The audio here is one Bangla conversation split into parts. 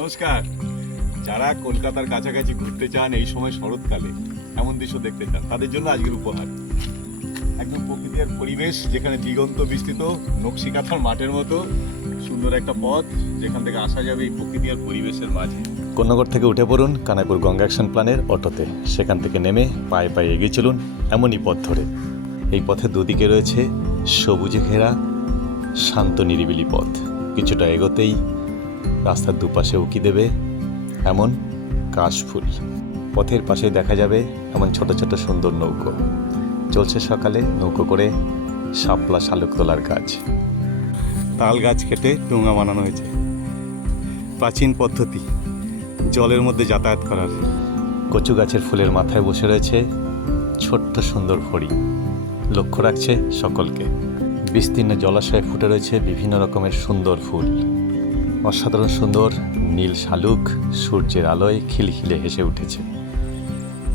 নমস্কার। যারা কলকাতার কাছাকাছি ঘুরতে চান এই সময় শরৎকালে, এমন দৃশ্য দেখতে চান, তাদের জন্য আজকের উপহার। একদম প্রকৃতির পরিবেশ যেখানে দিগন্ত বিস্তৃত, নকশিকাথার মাঠের মতো, সুন্দর একটা পথ, যেখান থেকে আসা যাবে এই প্রকৃতি আর পরিবেশের মাঝে। কন্যাগড় থেকে উঠে পড়ুন কানাইপুর গঙ্গা অ্যাকশন প্ল্যানের অটোতে। সেখান থেকে নেমে পায়ে পায়ে এগিয়ে চলুন এমনই পথ ধরে। এই পথে দুদিকে রয়েছে সবুজে ঘেরা, শান্ত নিরিবিলি পথ। কিছুটা এগোতেই রাস্তার দুপাশে উকি দেবে এমন কাশফুল। পথের পাশে দেখা যাবে এমন ছোট ছোট সুন্দর নৌকো। চলছে সকালে নৌকো করে শাপলা শালুকতলার গাছ তাল গাছ কেটে ডোঙা বানানো হয়েছে। প্রাচীন পদ্ধতি, জলের মধ্যে যাতায়াত করার। কচু গাছের ফুলের মাথায় বসে রয়েছে ছোট্ট সুন্দর ফড়ি লক্ষ্য রাখছে সকলকে। বিস্তীর্ণ জলাশয়ে ফুটে রয়েছে বিভিন্ন রকমের সুন্দর ফুল। অসাধারণ সুন্দর নীল শালুক সূর্যের আলোয় খিলখিলে হেসে উঠেছে।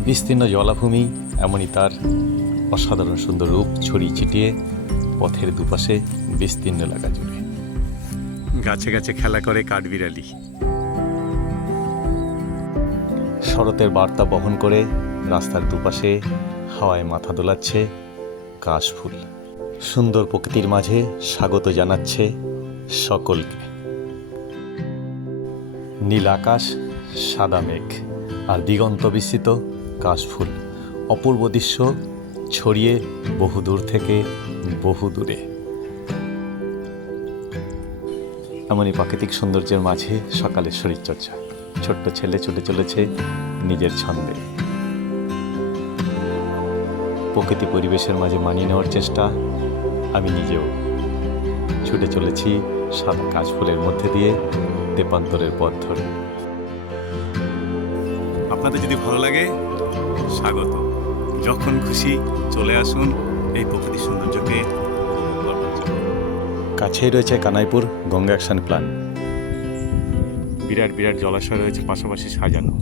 বিস্তীর্ণ জলাভূমি এমনই তার। অসাধারণ সুন্দর রূপ ছড়িয়ে ছিটিয়ে পথের দুপাশে বিস্তীর্ণ এলাকা জুড়ে। গাছে গাছে খেলা করে কাঠবিড়ালি। শরতের বার্তা বহন করে রাস্তার দুপাশে হাওয়ায় মাথা দোলাচ্ছে কাশফুল। সুন্দর প্রকৃতির মাঝে স্বাগত জানাচ্ছে সকলকে। নীল আকাশ, সাদা মেঘ আর দিগন্ত বিস্তৃত কাশফুল। অপূর্ব দৃশ্য ছড়িয়ে বহু দূর থেকে বহু দূরে। এমনই প্রাকৃতিক সৌন্দর্যের মাঝে সকালের শরীরচর্চা। ছোট্ট ছেলে ছুটে চলেছে নিজের ছন্দে। প্রকৃতি পরিবেশের মাঝে মানিয়ে নেওয়ার চেষ্টা আমি নিজেও। ছুটে চলেছি সাদা কাশফুলের মধ্যে দিয়ে দেপান্তরের পথ ধরে। আপনাদের যদি ভালো লাগে স্বাগত। যখন খুশি চলে আসুন এই প্রকৃতির সৌন্দর্যকে। কাছেই রয়েছে কানাইপুর গঙ্গা অ্যাকশন প্ল্যান। বিরাট বিরাট জলাশয় রয়েছে পাশাপাশি সাজানো।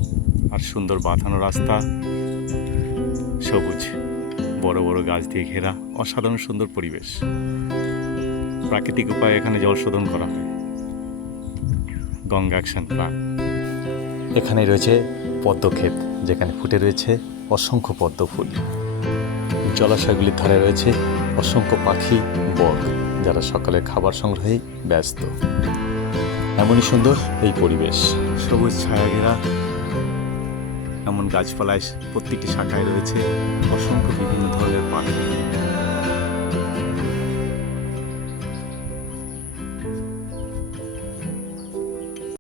আর সুন্দর বাঁধানো রাস্তা সবুজ বড় বড় গাছ দিয়ে ঘেরা অসাধারণ সুন্দর পরিবেশ। প্রাকৃতিক উপায়ে এখানে জল শোধন করা হয়। গঙ্গা অ্যাকশন প্ল্যান এখানে রয়েছে পদ্মক্ষেত যেখানে ফুটে রয়েছে অসংখ্য পদ্ম ফুল জলাশয়গুলির ধারে রয়েছে অসংখ্য পাখি বক যারা সকালে খাবার সংগ্রহে ব্যস্ত। এমনই সুন্দর এই পরিবেশ। সবুজ ছায়া ঘেরা এমন গাছপালায় প্রত্যেকটি শাখায় রয়েছে অসংখ্য বিভিন্ন ধরনের পাখি।